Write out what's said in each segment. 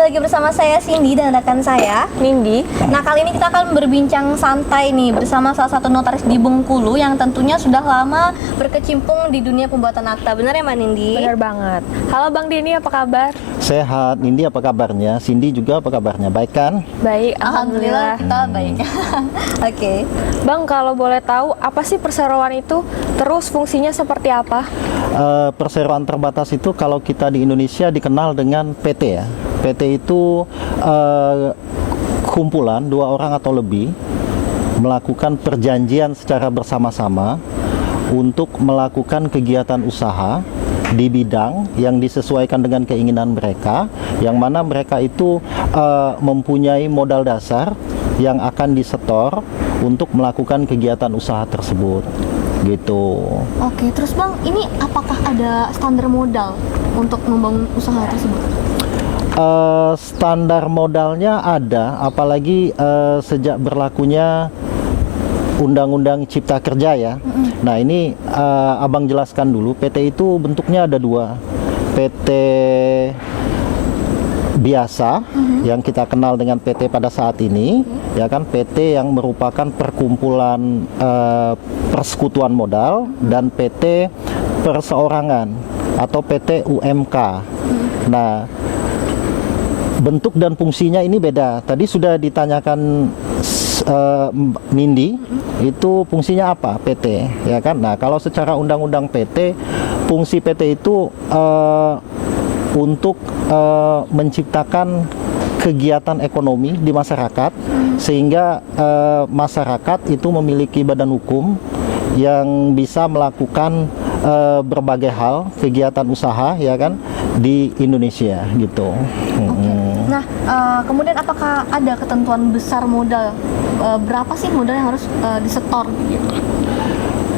kembali lagi bersama saya Cindy dan rekan saya Nindi. Nah, kali ini kita akan berbincang santai nih bersama salah satu notaris di Bengkulu yang tentunya sudah lama berkecimpung di dunia pembuatan akta. Benar ya Mbak Nindi? Benar banget. Halo Bang Denny, apa kabar? Sehat. Nindi apa kabarnya? Cindy juga apa kabarnya? Baik kan? Baik, Alhamdulillah kita baik. Oke. Bang, kalau boleh tahu apa sih perseroan itu? Terus fungsinya seperti apa? Perseroan terbatas itu kalau kita di Indonesia dikenal dengan PT ya. PT itu kumpulan 2 orang atau lebih melakukan perjanjian secara bersama-sama untuk melakukan kegiatan usaha di bidang yang disesuaikan dengan keinginan mereka, yang mana mereka itu mempunyai modal dasar yang akan disetor untuk melakukan kegiatan usaha tersebut gitu. Oke, terus Bang, ini apakah ada standar modal untuk membangun usaha tersebut? Standar modalnya ada, apalagi sejak berlakunya Undang-Undang Cipta Kerja ya. Nah ini Abang jelaskan dulu, PT itu bentuknya ada 2. PT biasa yang kita kenal dengan PT pada saat ini, ya kan, PT yang merupakan perkumpulan persekutuan modal, dan PT perseorangan atau PT UMK. Nah, bentuk dan fungsinya ini beda. Tadi sudah ditanyakan Nindi, itu fungsinya apa PT, ya kan? Nah, kalau secara undang-undang PT, fungsi PT itu untuk menciptakan kegiatan ekonomi di masyarakat, sehingga masyarakat itu memiliki badan hukum yang bisa melakukan berbagai hal kegiatan usaha, ya kan, di Indonesia gitu. Nah, kemudian apakah ada ketentuan besar modal? Berapa sih modal yang harus disetor gitu?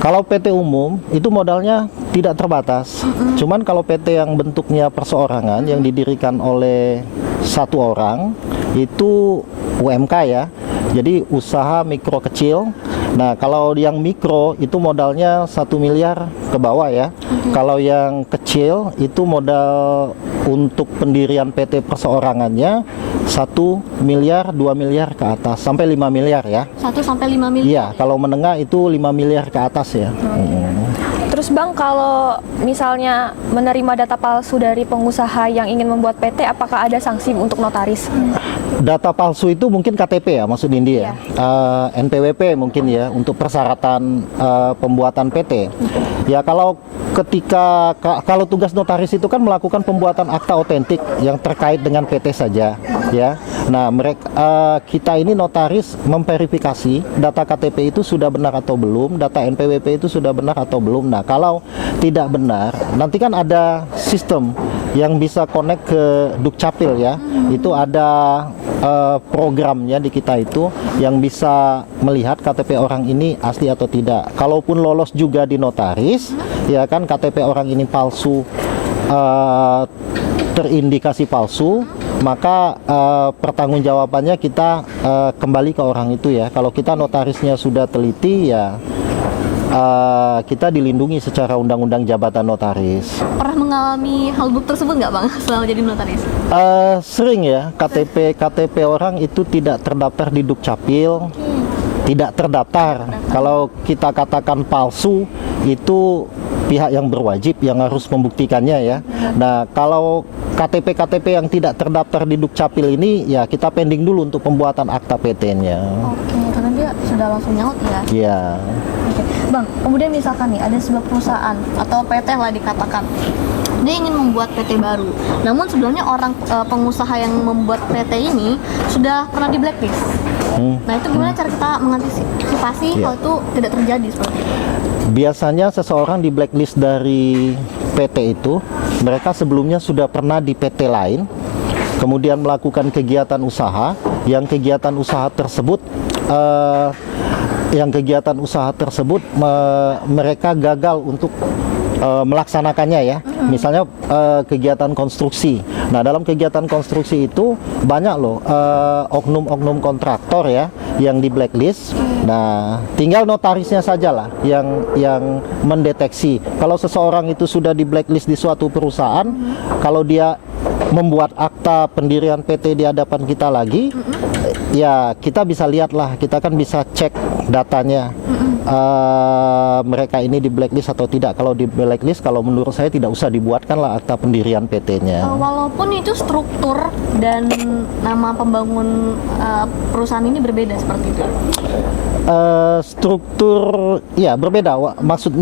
Kalau PT umum itu modalnya tidak terbatas. Cuman kalau PT yang bentuknya perseorangan yang didirikan oleh 1 orang itu UMK ya. Jadi usaha mikro kecil. Nah, kalau yang mikro itu modalnya 1 miliar ke bawah ya. Kalau yang kecil itu modal untuk pendirian PT perseorangannya 1 miliar, 2 miliar ke atas, sampai 5 miliar ya. 1 sampai 5 miliar? Iya, kalau menengah itu 5 miliar ke atas ya. Terus Bang, kalau misalnya menerima data palsu dari pengusaha yang ingin membuat PT, apakah ada sanksi untuk notaris? Data palsu itu mungkin KTP ya, maksud Indi ya. NPWP mungkin ya, untuk persyaratan pembuatan PT. Ya, kalau tugas notaris itu kan melakukan pembuatan akta otentik yang terkait dengan PT saja ya. Nah, kita ini notaris memverifikasi data KTP itu sudah benar atau belum, data NPWP itu sudah benar atau belum. Nah, kalau tidak benar, nanti kan ada sistem yang bisa connect ke Dukcapil ya. Itu ada programnya di kita itu yang bisa melihat KTP orang ini asli atau tidak. Kalaupun lolos juga di notaris, ya kan, KTP orang ini palsu, terindikasi palsu, maka pertanggungjawabannya kita kembali ke orang itu ya. Kalau kita notarisnya sudah teliti ya, kita dilindungi secara undang-undang jabatan notaris. Pernah mengalami hal buruk tersebut nggak Bang selama jadi notaris? Sering ya, KTP orang itu tidak terdaftar di Dukcapil, tidak terdaftar. Kalau kita katakan palsu, itu pihak yang berwajib yang harus membuktikannya ya. Nah, kalau KTP yang tidak terdaftar di Dukcapil ini, ya kita pending dulu untuk pembuatan akta PT-nya. Oke, karena dia sudah langsung nyaut ya? Iya. Oke. Bang, kemudian misalkan nih ada sebuah perusahaan atau PT lah dikatakan, dia ingin membuat PT baru. Namun sebenarnya orang pengusaha yang membuat PT ini sudah pernah di blacklist. Nah, itu gimana cara kita mengantisipasi hal itu tidak terjadi seperti itu? Biasanya seseorang di blacklist dari PT itu, mereka sebelumnya sudah pernah di PT lain, kemudian melakukan kegiatan usaha, yang kegiatan usaha tersebut mereka gagal untuk melaksanakannya ya. Misalnya kegiatan konstruksi. Nah, dalam kegiatan konstruksi itu banyak loh oknum-oknum kontraktor ya yang di blacklist. Nah, tinggal notarisnya saja lah yang mendeteksi. Kalau seseorang itu sudah di blacklist di suatu perusahaan, kalau dia membuat akta pendirian PT di hadapan kita lagi, ya kita bisa lihatlah, kita kan bisa cek datanya. Mereka ini di blacklist atau tidak. Kalau di blacklist, kalau menurut saya tidak usah dibuatkanlah akta pendirian PT-nya. Walaupun itu struktur dan nama pembangun perusahaan ini berbeda seperti itu. Struktur ya berbeda. Maksud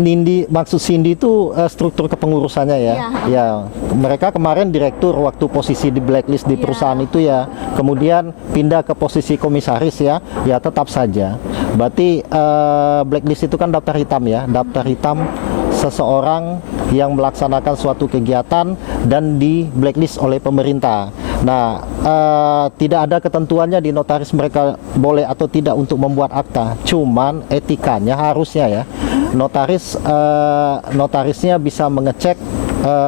Cindy itu struktur kepengurusannya ya. Iya. Ya, mereka kemarin direktur waktu posisi di blacklist di perusahaan itu ya. Kemudian pindah ke posisi komisaris ya. Ya tetap saja. Berarti blacklist itu kan daftar hitam ya. Daftar hitam seseorang yang melaksanakan suatu kegiatan dan di blacklist oleh pemerintah. Nah, tidak ada ketentuannya di notaris mereka boleh atau tidak untuk membuat akta. Cuman etikanya harusnya ya, notarisnya bisa mengecek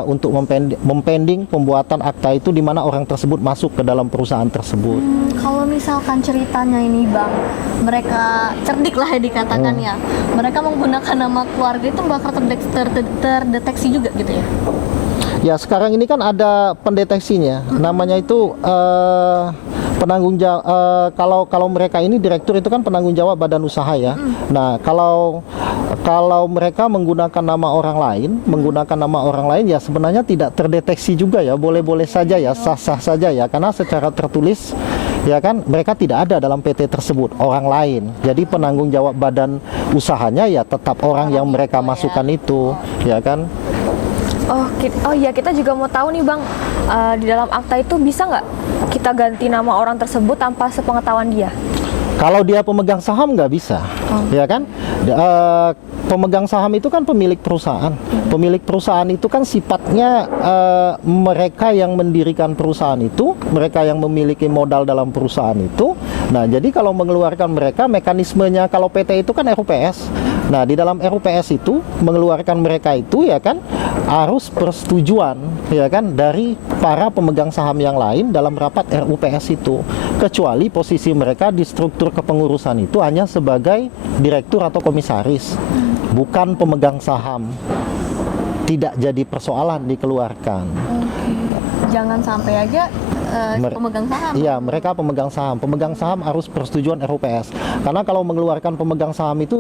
untuk mempending pembuatan akta itu di mana orang tersebut masuk ke dalam perusahaan tersebut. Kalau misalkan ceritanya ini Bang, mereka cerdik lah ya dikatakan ya. Mereka menggunakan nama keluarga itu bakal terdeteksi juga gitu ya. Ya sekarang ini kan ada pendeteksinya, namanya itu penanggung jawab. Kalau mereka ini direktur itu kan penanggung jawab badan usaha ya. Nah kalau mereka menggunakan nama orang lain, ya sebenarnya tidak terdeteksi juga ya, boleh-boleh saja ya, sah-sah saja ya, karena secara tertulis ya kan mereka tidak ada dalam PT tersebut orang lain. Jadi penanggung jawab badan usahanya ya tetap orang yang mereka masukkan itu, ya kan. Oh iya, kita juga mau tahu nih Bang, di dalam akta itu bisa nggak kita ganti nama orang tersebut tanpa sepengetahuan dia? Kalau dia pemegang saham nggak bisa, ya kan? Pemegang saham itu kan pemilik perusahaan. Pemilik perusahaan itu kan sifatnya mereka yang mendirikan perusahaan itu, mereka yang memiliki modal dalam perusahaan itu. Nah, jadi kalau mengeluarkan mereka, mekanismenya kalau PT itu kan RUPS. Nah, di dalam RUPS itu mengeluarkan mereka itu ya kan harus persetujuan ya kan dari para pemegang saham yang lain dalam rapat RUPS itu. Kecuali posisi mereka di struktur kepengurusan itu hanya sebagai direktur atau komisaris, bukan pemegang saham. Tidak jadi persoalan dikeluarkan. Jangan sampai aja pemegang saham. Iya, mereka pemegang saham. Pemegang saham harus persetujuan RUPS. Karena kalau mengeluarkan pemegang saham itu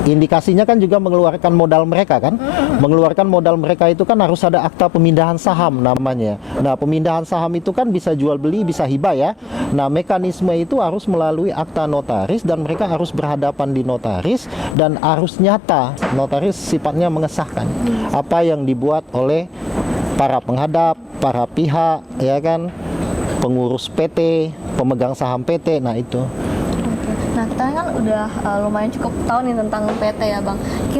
indikasinya kan juga mengeluarkan modal mereka kan. Mengeluarkan modal mereka itu kan harus ada akta pemindahan saham namanya. Nah, pemindahan saham itu kan bisa jual beli, bisa hibah ya. Nah, mekanisme itu harus melalui akta notaris dan mereka harus berhadapan di notaris dan harus nyata. Notaris sifatnya mengesahkan apa yang dibuat oleh para penghadap, para pihak ya kan, pengurus PT, pemegang saham PT. Nah, itu. Nah, kita kan udah lumayan cukup tahu nih tentang PT ya Bang.